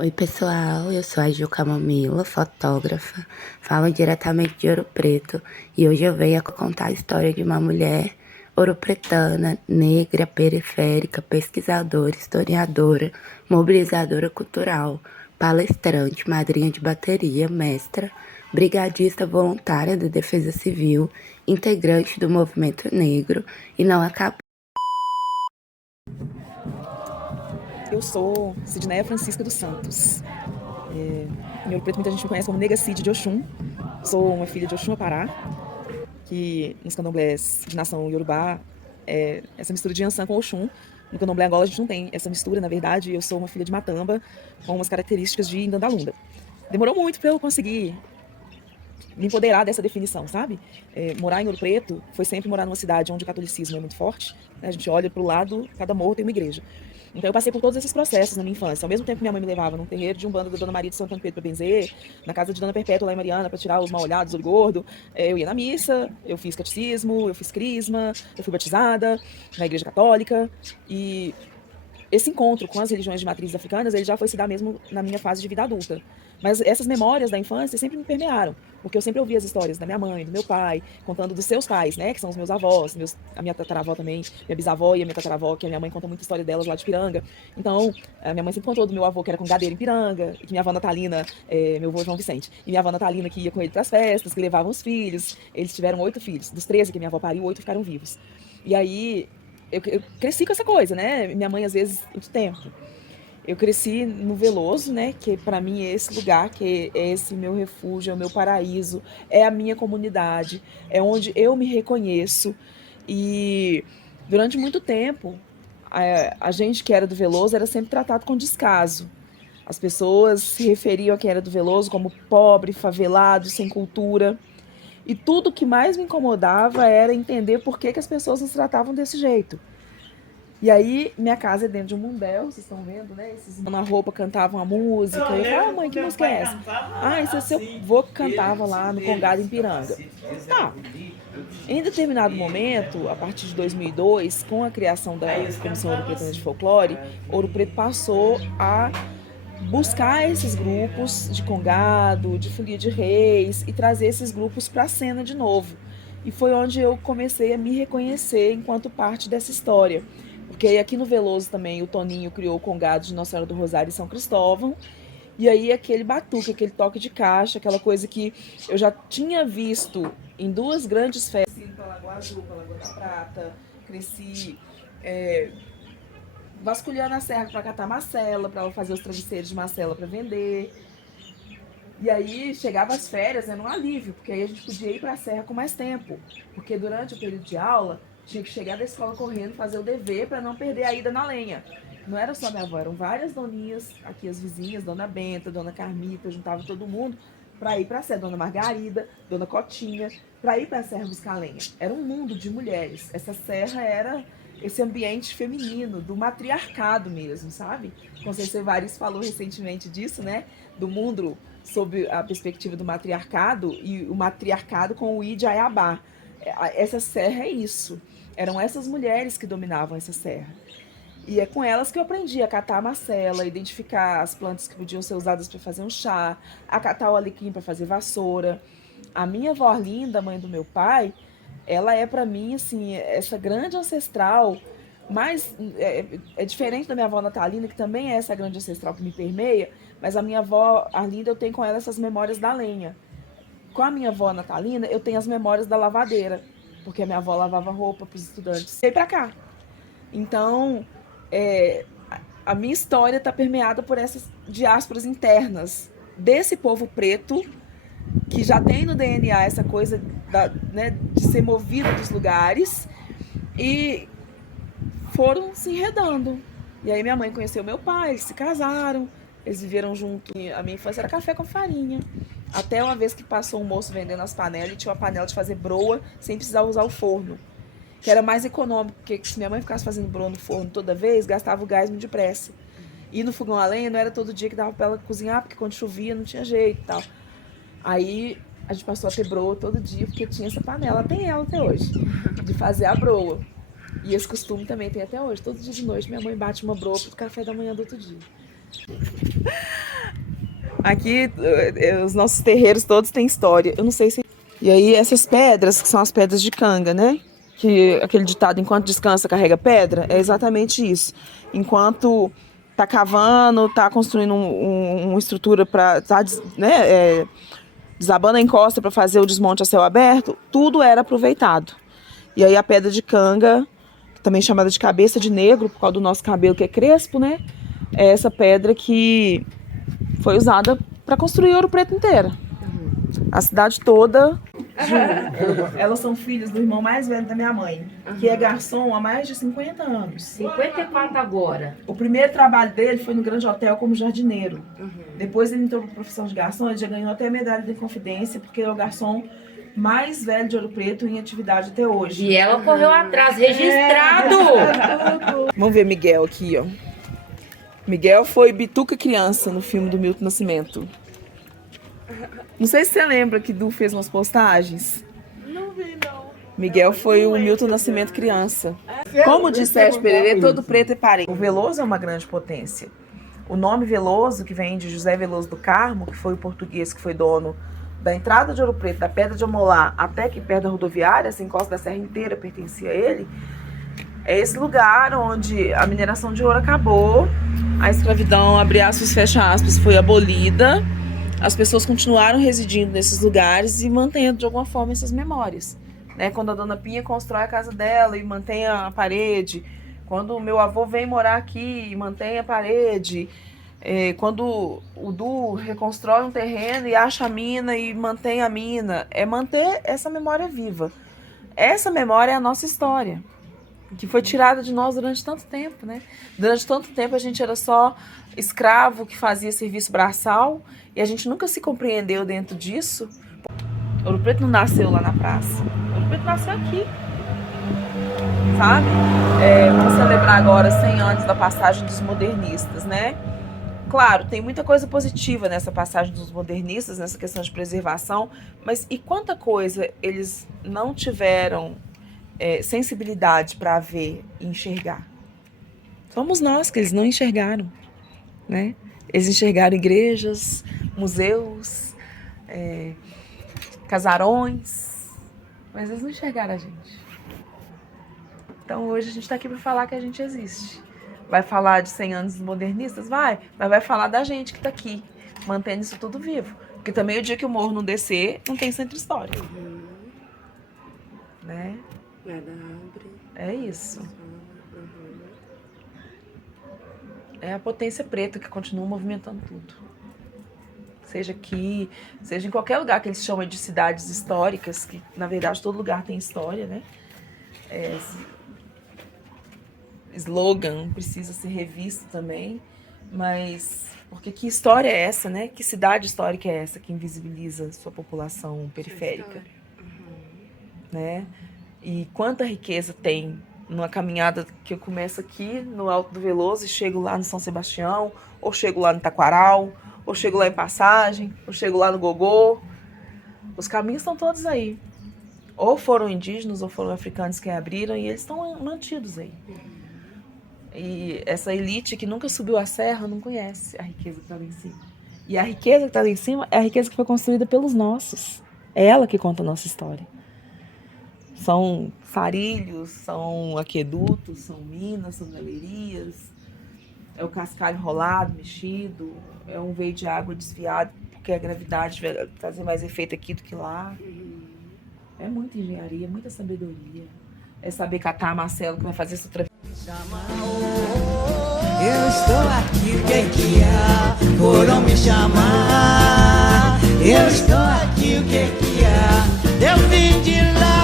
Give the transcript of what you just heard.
Oi pessoal, eu sou a Gil Camomila, fotógrafa, falo diretamente de Ouro Preto e hoje eu venho contar a história de uma mulher ouropretana, negra, periférica, pesquisadora, historiadora, mobilizadora cultural, palestrante, madrinha de bateria, mestra, brigadista voluntária da Defesa Civil, integrante do movimento negro e não acabou. Eu sou Sidneia Francisca dos Santos. Em Ouro Preto muita gente me conhece como Nega Cid de Oxum. Sou uma filha de Oxum Apará, que nos candomblés de nação Yorubá é essa mistura de Yansan com Oxum. No candomblé Angola a gente não tem essa mistura, na verdade. Eu sou uma filha de Matamba com umas características de Indandalunda. Demorou muito para eu conseguir me empoderar dessa definição, sabe? Morar em Ouro Preto foi sempre morar numa cidade onde o catolicismo é muito forte, né? A gente olha para o lado, cada morro tem uma igreja. Então eu passei por todos esses processos na minha infância. Ao mesmo tempo que minha mãe me levava num terreiro de Umbanda da Dona Maria de São Antônio Pedro para benzer, na casa de Dona Perpétua lá em Mariana para tirar os mal-olhados, olho gordo, eu ia na missa, eu fiz catecismo, eu fiz crisma, eu fui batizada na igreja católica. E esse encontro com as religiões de matrizes africanas, ele já foi se dar mesmo na minha fase de vida adulta. Mas essas memórias da infância sempre me permearam, porque eu sempre ouvia as histórias da minha mãe, do meu pai, contando dos seus pais, né, que são os meus avós, a minha tataravó também, minha bisavó e a minha tataravó, que a minha mãe conta muita história delas lá de Piranga. Então, a minha mãe sempre contou do meu avô que era congadeiro em Piranga, e que minha avó Natalina, meu avô João Vicente, e minha avó Natalina que ia com ele para as festas, que levavam os filhos. Eles tiveram 8 filhos, dos 13 que minha avó pariu, 8 ficaram vivos. E aí, eu cresci com essa coisa, né? Minha mãe, às vezes, muito tempo. Eu cresci no Veloso, né? Que para mim é esse lugar, que é esse meu refúgio, é o meu paraíso, é a minha comunidade, é onde eu me reconheço. E durante muito tempo, a gente que era do Veloso era sempre tratado com descaso. As pessoas se referiam a quem era do Veloso como pobre, favelado, sem cultura. E tudo que mais me incomodava era entender por que as pessoas nos tratavam desse jeito. E aí, minha casa é dentro de um mundel, vocês estão vendo, né? Esses na roupa cantavam a música. Eu falava, mãe, que música é essa? Isso é seu vô que cantava lá no Congado em Piranga. Tá. Em determinado momento, a partir de 2002, com a criação da Comissão Ouro Preto de Folclore, Ouro Preto passou a buscar esses grupos de congado, de folia de reis e trazer esses grupos para a cena de novo. E foi onde eu comecei a me reconhecer enquanto parte dessa história. Porque aí aqui no Veloso também o Toninho criou o congado de Nossa Senhora do Rosário e São Cristóvão. E aí aquele batuque, aquele toque de caixa, aquela coisa que eu já tinha visto em duas grandes festas. Cresci pela Lagoa Azul, pela Lagoa da Prata, cresci vasculhando a serra para catar macela, para fazer os travesseiros de macela para vender. E aí chegava as férias, né, num alívio, porque aí a gente podia ir para a serra com mais tempo. Porque durante o período de aula, tinha que chegar da escola correndo, fazer o dever para não perder a ida na lenha. Não era só minha avó, eram várias doninhas, aqui as vizinhas, Dona Benta, Dona Carmita, juntava todo mundo para ir para a serra, Dona Margarida, Dona Cotinha, para ir para a serra buscar lenha. Era um mundo de mulheres. Essa serra era esse ambiente feminino, do matriarcado mesmo, sabe? Conceição Evaristo falou recentemente disso, né? Do mundo sob a perspectiva do matriarcado e o matriarcado com o I de Ayabá. Essa serra é isso. Eram essas mulheres que dominavam essa serra. E é com elas que eu aprendi a catar a macela, identificar as plantas que podiam ser usadas para fazer um chá, a catar o alecrim para fazer vassoura. A minha avó Arlinda, mãe do meu pai, ela é para mim assim essa grande ancestral, mas é diferente da minha avó Natalina, que também é essa grande ancestral que me permeia, mas a minha avó Arlinda, eu tenho com ela essas memórias da lenha. Com a minha avó Natalina, eu tenho as memórias da lavadeira, porque a minha avó lavava roupa para os estudantes. Veio para cá. Então, a minha história está permeada por essas diásporas internas desse povo preto que já tem no DNA essa coisa né, de ser movido dos lugares e foram se enredando. E aí minha mãe conheceu meu pai, eles se casaram, eles viveram junto. E a minha infância era café com farinha. Até uma vez que passou um moço vendendo as panelas e tinha uma panela de fazer broa sem precisar usar o forno. Que era mais econômico, porque se minha mãe ficasse fazendo broa no forno toda vez, gastava o gás muito depressa. E no fogão a lenha não era todo dia que dava pra ela cozinhar, porque quando chovia não tinha jeito e tal. Aí a gente passou a ter broa todo dia, porque tinha essa panela, tem ela até hoje, de fazer a broa. E esse costume também tem até hoje. Todo dia de noite minha mãe bate uma broa pro café da manhã do outro dia. Aqui, os nossos terreiros todos têm história. Eu não sei se... E aí, essas pedras, que são as pedras de canga, né? Que aquele ditado, enquanto descansa, carrega pedra, é exatamente isso. Enquanto tá cavando, tá construindo uma estrutura para... Tá, né, desabando a encosta para fazer o desmonte a céu aberto, tudo era aproveitado. E aí a pedra de canga, também chamada de cabeça de negro, por causa do nosso cabelo que é crespo, né? É essa pedra que foi usada para construir Ouro Preto inteira. A cidade toda. Elas são filhas do irmão mais velho da minha mãe, que é garçom há mais de 50 anos. 54 agora. O primeiro trabalho dele foi no Grande Hotel como jardineiro. Depois ele entrou para a profissão de garçom, ele já ganhou até a medalha de Inconfidência, porque ele é o garçom mais velho de Ouro Preto em atividade até hoje. E ela correu atrás, registrado! Vamos ver Miguel aqui, ó. Miguel foi Bituca criança no filme do Milton Nascimento. Não sei se você lembra que Du fez umas postagens. Não vi, não. Miguel foi o Milton Nascimento criança. Como disse Sérgio Pereira, todo preto é parente. O Veloso é uma grande potência. O nome Veloso, que vem de José Veloso do Carmo, que foi o português que foi dono da entrada de Ouro Preto, da Pedra de Amolá, até que perto da rodoviária, essa encosta da serra inteira pertencia a ele, é esse lugar onde a mineração de ouro acabou, a escravidão, abre aspas, fecha aspas, foi abolida, as pessoas continuaram residindo nesses lugares e mantendo de alguma forma essas memórias. Né? Quando a Dona Pinha constrói a casa dela e mantém a parede, quando o meu avô vem morar aqui e mantém a parede, quando o Du reconstrói um terreno e acha a mina e mantém a mina, é manter essa memória viva. Essa memória é a nossa história, que foi tirada de nós durante tanto tempo, né? Durante tanto tempo a gente era só escravo que fazia serviço braçal e a gente nunca se compreendeu dentro disso. Ouro Preto não nasceu lá na praça, Ouro Preto nasceu aqui, sabe? Vamos celebrar agora 100 anos da passagem dos modernistas, né? Claro, tem muita coisa positiva nessa passagem dos modernistas, nessa questão de preservação, mas e quanta coisa eles não tiveram sensibilidade para ver e enxergar? Somos nós que eles não enxergaram, né? Eles enxergaram igrejas, museus, casarões, mas eles não enxergaram a gente. Então hoje a gente está aqui para falar que a gente existe. Vai falar de 100 anos dos modernistas? Vai, mas vai falar da gente que está aqui, mantendo isso tudo vivo. Porque também o dia que o morro não descer, não tem centro histórico. Né? É isso. É a potência preta que continua movimentando tudo. Seja aqui, seja em qualquer lugar que eles chamam de cidades históricas, que na verdade todo lugar tem história, né? Slogan precisa ser revisto também, mas porque que história é essa, né? Que cidade histórica é essa que invisibiliza sua população periférica? Né? E quanta riqueza tem numa caminhada que eu começo aqui no Alto do Veloso e chego lá no São Sebastião, ou chego lá no Taquaral, ou chego lá em Passagem, ou chego lá no Gogô. Os caminhos estão todos aí. Ou foram indígenas, ou foram africanos que abriram, e eles estão mantidos aí. E essa elite que nunca subiu a serra não conhece a riqueza que está lá em cima. E a riqueza que está lá em cima é a riqueza que foi construída pelos nossos. É ela que conta a nossa história. São farilhos, são aquedutos, são minas, são galerias. É o cascalho enrolado, mexido. É um veio de água desviado, porque a gravidade vai fazer mais efeito aqui do que lá. É muita engenharia, muita sabedoria. É saber catar Marcelo que vai fazer essa travessia. Eu estou aqui, o que há? Foram me chamar. Eu estou aqui, o que há? Eu vim de lá.